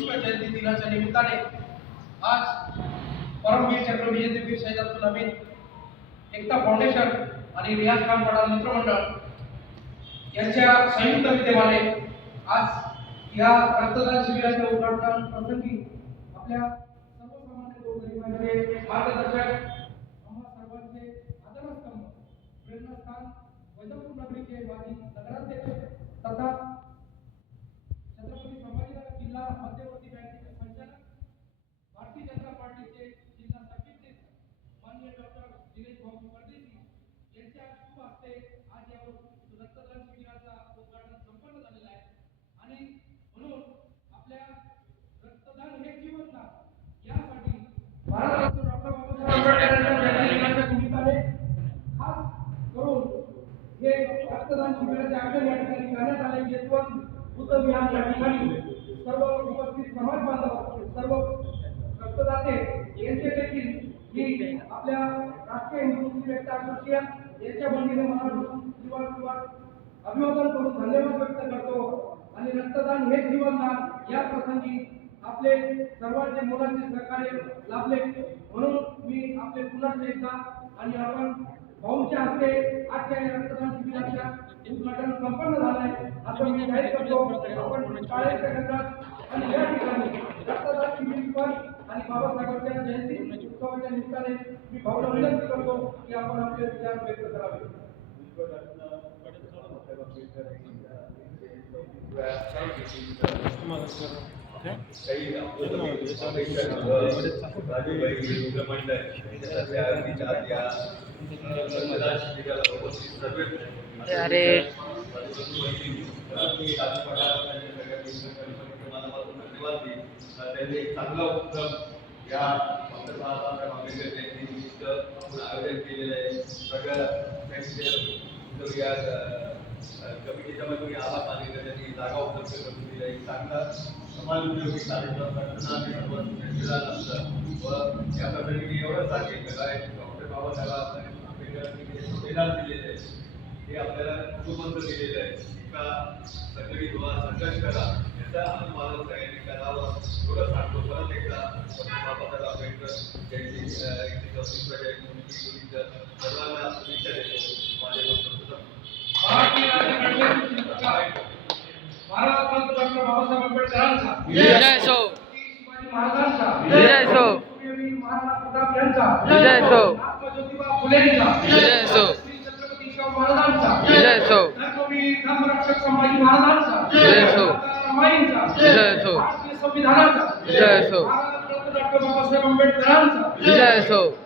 विश्व जयंती दिनाच्या निमित्ताने आज परमवीर चक्र विजेतेवीर शहीद अब्दुल हमीद एकता फाउंडेशन आणि रियाज खान पठाण मित्रमंडळ यांच्या संयुक्त विद्यमाने आज या रक्तदान शिबिराच्या उद्घाटन प्रसंगी आपल्या सर्वसामान्य गोरगरिबांचे मार्गदर्शक आम्हा सर्वांचे आदरस्तंभ प्रेरणास्थान वैजापूर नगरीचे माजी नगराध्यक्ष तथा जिल्हा मध्यवर्ती बँकेचे संचालक भारतीय जनता पार्टीचे जिल्हा सरचिटणीस माननीय डॉक्टर दिनेश भाऊ परदेशी यांच्या शुभ हस्ते आज या रक्तदान शिबिराचा उद्घाटन संपन्न झालेला आहे. आणि म्हणून आपल्या रक्तदान हे जीवनदान यासाठी भारतरत्न डॉक्टर बाबासाहेब आंबेडकर निमित्ताने खास करून हे रक्तदान शिबिराचे आयोजन या ठिकाणी करण्यात आले. यशवंत बुद्ध विहार या ठिकाणी सर्व उपस्थित समाज बांधव सर्व रक्तदाते यांचे देखील ही आपल्या राष्ट्रीय हिंदू मुस्लिम एकता असोसिएशन यांच्या वतीने मला अभिवादन करून धन्यवाद व्यक्त करतो. आणि रक्तदान हे जीवनदान या प्रसंगी आपले सर्वांचे मुलांचे सहकार्य लाभले. म्हणून मी आपले पुन्हा एकदा आणि आपण भाऊंच्या हस्ते आजच्या या रक्तदान शिबिराच्या उद्घाटन संपन्न झालंय. असं मी करतो आपण शाळेच्या केंद्रात आणि या ठिकाणी रक्तदान शिबिर आणि बाबासाहेबांच्या जयंती उत्सवाच्या निमित्ताने मी भाऊला विनंती करतो की आपण आपले विचार व्यक्त करावे काही राजूभाई मंडळ याच्यासारख्या अगदीच्या आत या शिबिराला उपस्थित सर्व अरे. त्यांनी एक चांगला उपक्रम या डॉक्टर बाबासाहेब आंबेडकर जयंतीनिमित्त आपण आयोजन केलेलं आहे. सगळं या कमिटीच्या मध्ये त्यांनी जागा उपलब्ध करून चांगला समाज उपयोगी कार्यक्रम करताना व या मी एवढंच सांगेन काय डॉक्टर बाबासाहेब आंबेडकरांनी दिलेले आहे हे आपल्याला सुबंध दिलेलं आहे. का संघटित व्हा संघर्ष करा. याचा अनुपालन सगळ्यांनी करावं. एवढं सांगतो. परत एकदा बाबासाहेब आंबेडकर जयंतीनिमित्त सर्वांना शुभेच्छा देतो. भारतरत्न डॉक्टर बाबासाहेब आंबेडकरांचा. विजय. सो. शिवाजी महाराजांचा. विजय सो. सूर्यवीर महाराणा प्रताप यांचा. विजय सो. महात्मा ज्योतिबा फुलेंचा. विजय सो. श्री छत्रपती शाहू महाराजांचा. विजय सो. धर्मवीर धर्मरक्षक संभाजी महाराजांचा. विजय सो. रमाईंचा विजय सो. भारतीय संविधानाचा. विजय सो. भारतरत्न डॉक्टर बाबासाहेब आंबेडकरांचा. विजय सो.